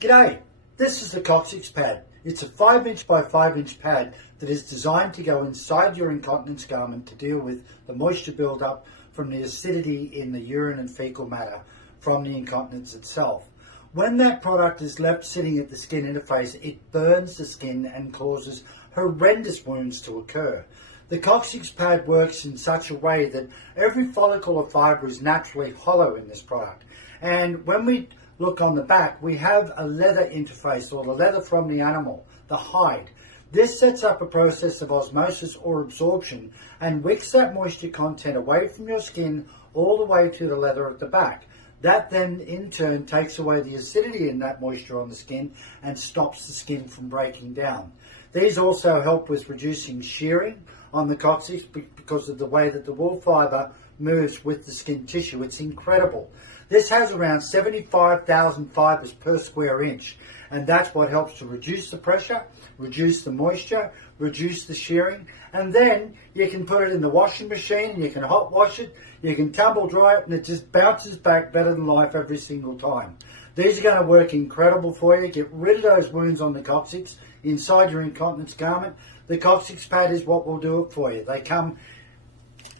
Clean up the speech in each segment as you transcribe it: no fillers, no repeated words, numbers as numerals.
G'day, this is the Coccyx Pad. It's a 5" by 5" pad that is designed to go inside your incontinence garment to deal with the moisture buildup from the acidity in the urine and fecal matter from the incontinence itself. When that product is left sitting at the skin interface, it burns the skin and causes horrendous wounds to occur. The Coccyx Pad works in such a way that every follicle of fibre is naturally hollow in this product. And when we look on the back, we have a leather interface, or the leather from the animal, the hide. This sets up a process of osmosis or absorption and wicks that moisture content away from your skin all the way to the leather at the back. That then in turn takes away the acidity in that moisture on the skin and stops the skin from breaking down. These also help with reducing shearing on the coccyx because of the way that the wool fibre moves with the skin tissue. It's incredible. This has around 75,000 fibres per square inch, and that's what helps to reduce the pressure, reduce the moisture, reduce the shearing, and then you can put it in the washing machine and you can hot wash it, you can tumble dry it, and it just bounces back better than life every single time. These are going to work incredible for you. Get rid of those wounds on the coccyx inside your incontinence garment. The Coccyx Pad is what will do it for you. They come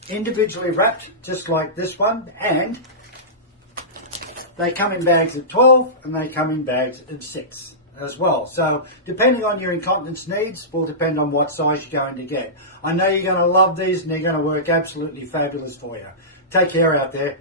individually wrapped, just like this one, and they come in bags of 12 and they come in bags of 6 as well. So depending on your incontinence needs will depend on what size you're going to get. I know you're going to love these and they're going to work absolutely fabulous for you. Take care out there.